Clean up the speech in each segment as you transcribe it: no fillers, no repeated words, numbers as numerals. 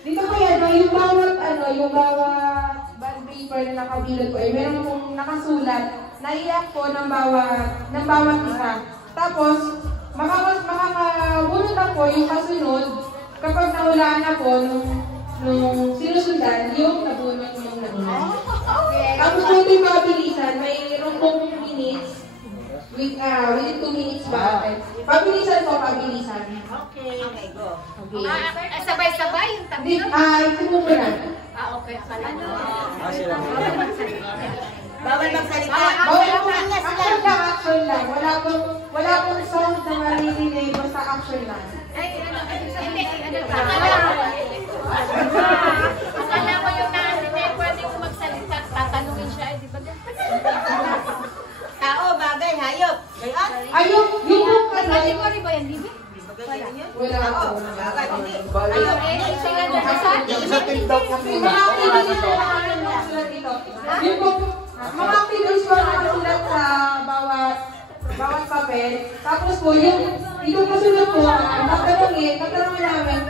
Dito po yan, yung bawat bond paper na nakabilog po, meron pong nakasulat, naiyak po ng bawat isa. Tapos, makakabunot na po yung kasunod, kapag nahulaan na po nung sinusundan, yung nabunot yung nabunot. Tapos po ito yung mabilisan, mayroon pong minutes, within 2 minutes ba? Pabilisan po, pabilisan. Okay, go. Okay. Sabay-sabay yung tabi? Sumusunod. Okay. Sila. Bawal magsalita. Action lang. Wala pong sound na maririnig, basta action lang. Akala ko yung natin eh, pwede ko magsalita. Tatanungin siya, di ba? Tao, bagay, hayop. Gayon? Ayun, yung Category ba yan, Bibi? wala po. Bagay, hindi. Ayun, sila na sa Sa TikTok po muna. Mga activities po nakasulat dito. Yung po, mga activities po nakasulat sa bawat papel. Tapos po, yung kasunod po, tatanungin namin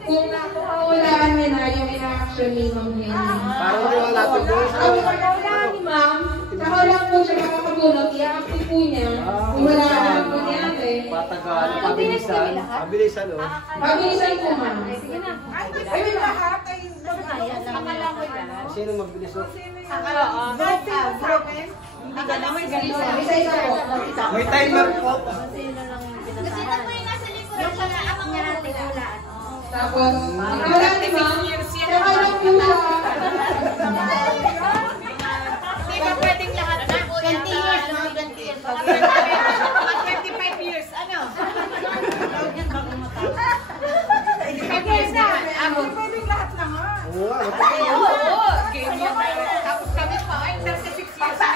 kung nakukulaan niya na yung ina-action ni Ma'am Henry. Parang wala po doon. Kapag nakukulaan ni Ma'am, saka lang po siya makakabunot, i-active po niya. Kung wala na po niya Patagal, pabilisan. Pabilisan, o. pabilisan po, Ma'am. Ay, may lahat ay Sino magbilis, o? broken. Hindi ka naman Isa-isa po. May timer po. Tapos, wala ni Ma'am, saka lang po siya. Di ba pwedeng lahat na? 20 years, no? 20 years. 25 years, ano? Pwedeng lahat na nga. Oo, Oo, game yun. Tapos kami pa, ay, 36 years na.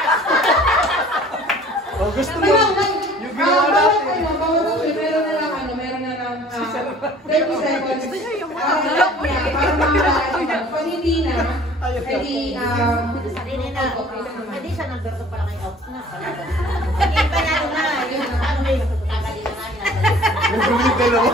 o gusto mo, yung ginawa natin. Meron na lang 30 seconds. Para mawala siya. Pag hindi na, edi, Sarili na. Hindi siya nagberto pala kayo out na. Hindi pa na na. Ano may kakali na namin. Nagbulig ka lang.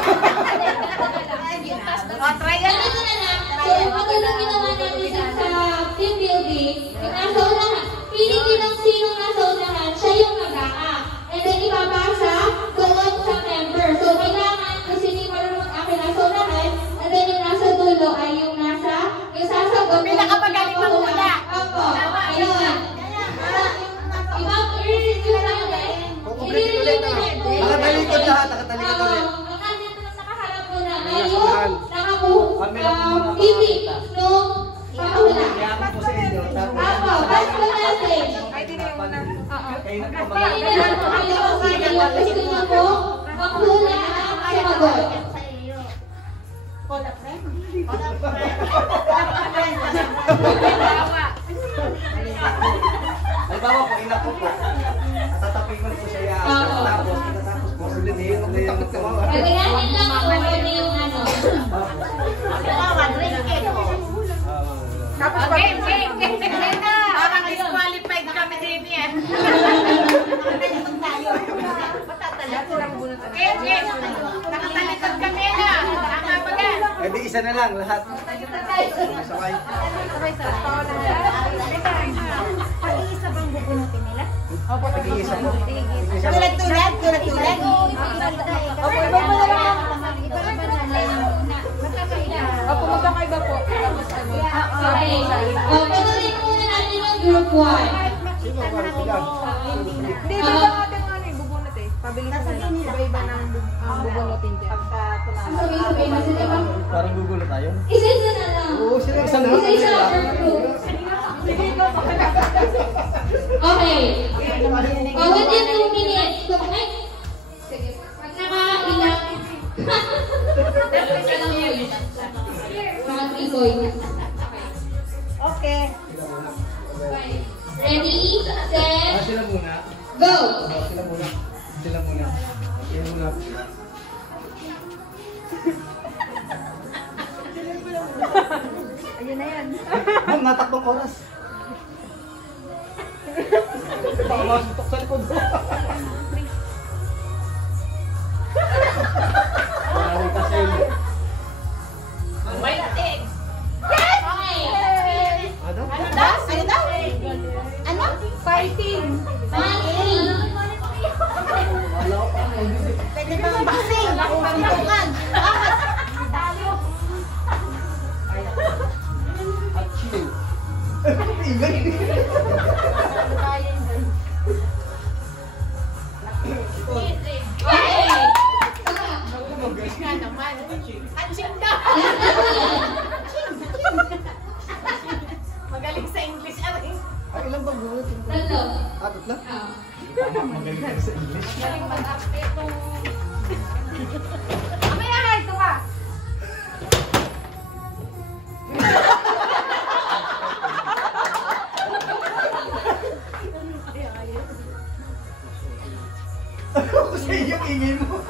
Try yan. Ganito na lang. So, yung katulong ginawa natin sa team building, yung nasa unahan, pili ng sinong nasa unahan, siya yung mag-a-act. And then, ipapasa doon sa member. So, kailangan, kung sino yung marunong mag-act nasa unahan, and then yung nasa dulo ay yung sasagot. Pinakapagaling mag-una. Opo. Ayun. I-review natin. I-review natin. Nakatalikod lahat, nakatalikod ulit. Nakaharap mo na. Ngayon, ibig nung pakahula. Iyakan ko sa inyo. Ako, pass the message. Ay, di na yung una. Kayo na po Pili na lang po kayo kung sino yung gusto niyo po maghula at sumagot. Call a friend. Halimbawa po, ina ko po. Tatapingan po siya yan. Tapos po, sulitin. Takot ka mga. Pagkakasin lang kung ano yung ano. Tapos Okay. Parang disqualified kami din yan. Okay. Nakatalikod kami na. Tama ba yan? Eh di isa na lang lahat. Sabay. Pag-iisa bang bubunutin nila? Opo, nag-iisa po. tulad. Opo, iba mo na lang. Opo, magkakaiba po. Tapos ano? Okay. Patuloy po muna natin yung group 1. Sino ba sila? Hindi, iba lang natin ano eh, bubunot eh. Pabilisan na lang. Iba-iba ng bubunutin dyan. Sabay-sabay na sila ba? Parang gugulo tayo. Isa-isa na lang. Oo, sila isa na. Isa-isa per group. Okay. Within 2 minutes. Sige. Pag nakailang... Mga tikoy. Okay. Ready, set, Sila muna. go! Sila muna. Sila muna. Sila muna. Ayun na yan. Ma'am, natatlong oras. Baka masutok sa likod. Marami kasi. ingay. Okay. Nga naman. Anching daw. Magaling sa English. Aray. Ay, ilan bang bunot? Tatlo. Tatlo? Ah. Magaling ka sa English. Galing mag-update itong... Mamaya na, ito ka. Kasi yung ingay mo.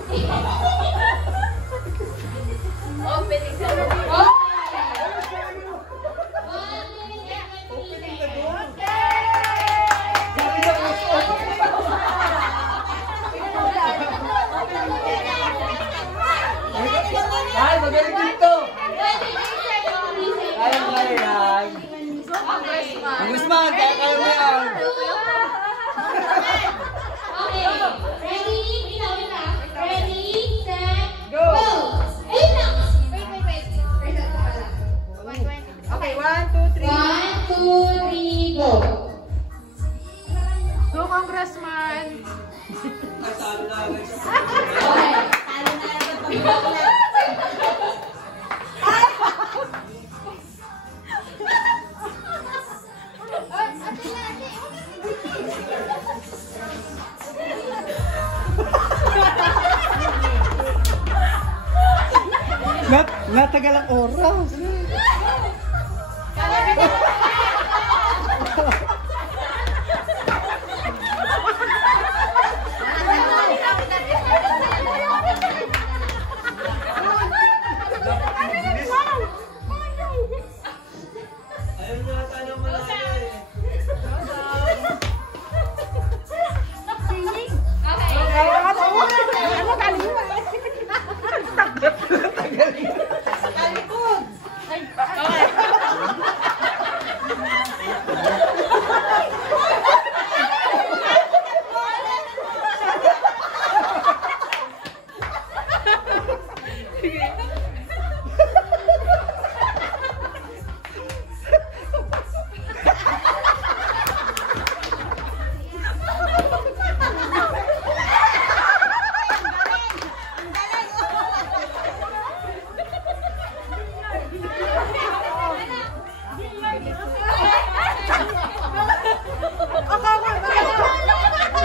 Opening sa Okay. 1 minute and 20 seconds. Sabi na po. Ay, magaling dito. 20 seconds. Kaya mo na yan. Congressman, kaya mo yan. Okay. Ready? Wait lang. Ready, set, go! Ayun lang. Wait. Okay, 1, 2, 3. 1, 2, 3, go! Go, Congressman. Okay. Natagal ang oras.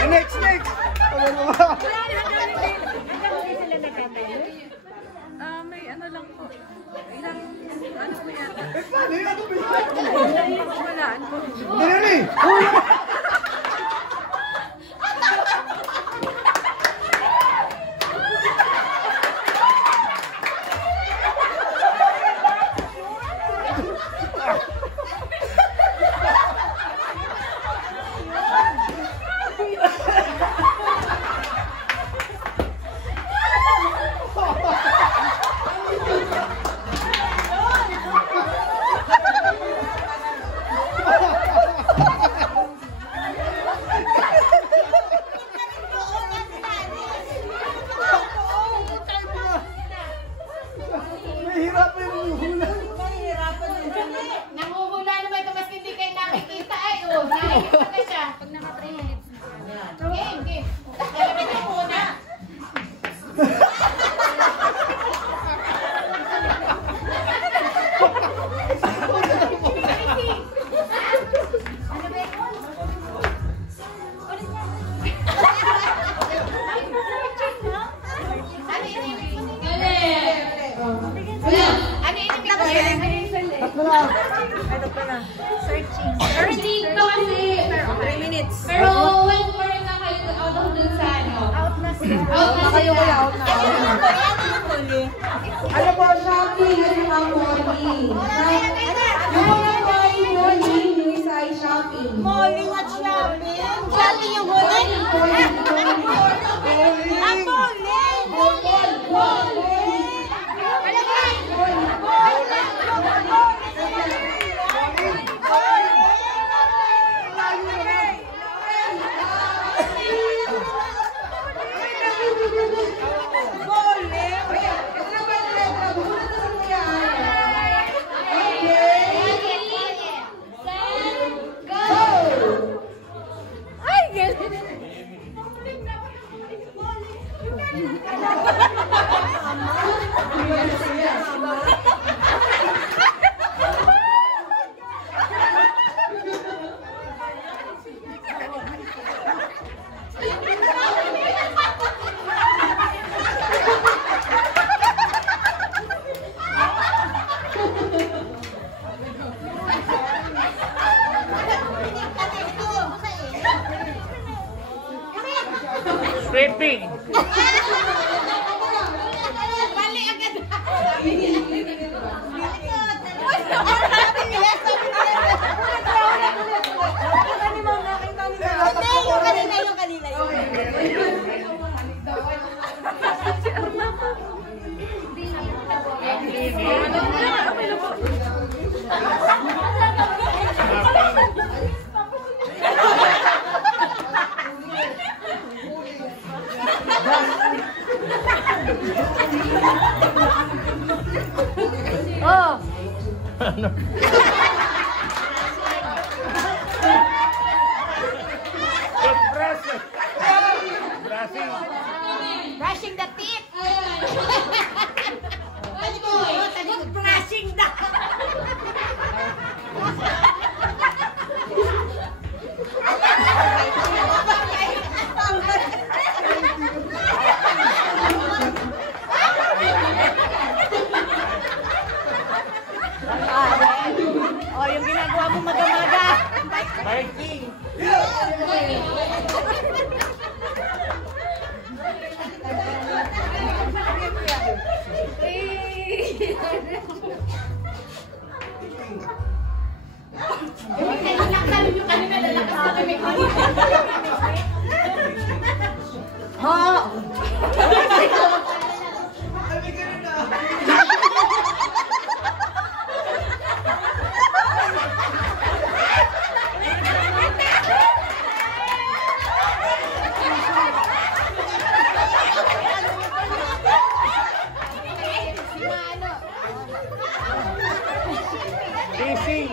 Next. May ano lang po. Ilang, ano po yan? Paano yun? Ano ba yun? Walaan po. Dali! Mahirapan yung hula. Nanguhula naman ito, mas hindi kayo nakikita ay. Oh, nakikita na siya. Pag naka 3 minutes. Game. Lalapit na muna. Ano inibig ko yan? Ano pa na? Searching. Early pa kasi. 3 minutes. Pero when we're na kayo out of dun sa ano. Out na sila. Out na Kayo sila. kuya, out na. Ano po, Shopee, at saka Molly. Yung mga Molly, yung isa ay Shopee. Molly at shopping. Shopping yung Molly. Ah, Molly. Set, Oh. Brushing the teeth. Brushing the Oh, yung ginagawa mo maga-maga. Biking! Racing!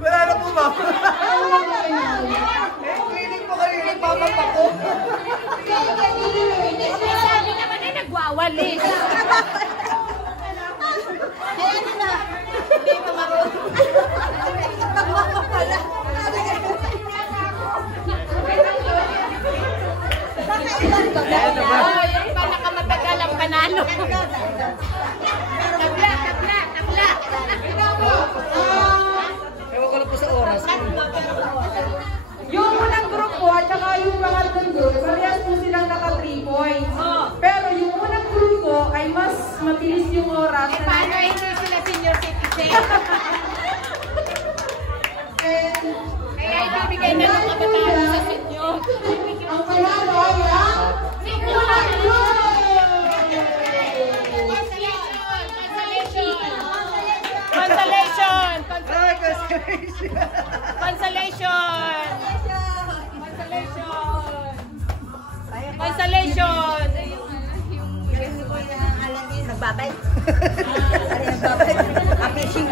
Wala na po ba? Cleaning po kayo yung papapak ko. Sabi naman ay nagwawalis. Hindi mo marunong. Yung pa nakamatagal ang panalo. Tabla. Ewan ko lang po sa oras. Yung unang group po at saka yung pangatlong group, parehas po silang naka 3 points. Pero yung unang group ko ay mas matilis yung oras. Paano hindi sila senior citizen? Kaya ibibigay na lang kabataan sa senior. Ang panalo ay ang Consolation! Ay, consolation! Consolation! Consolation! Nagbabay. Nagbabay. Fishing.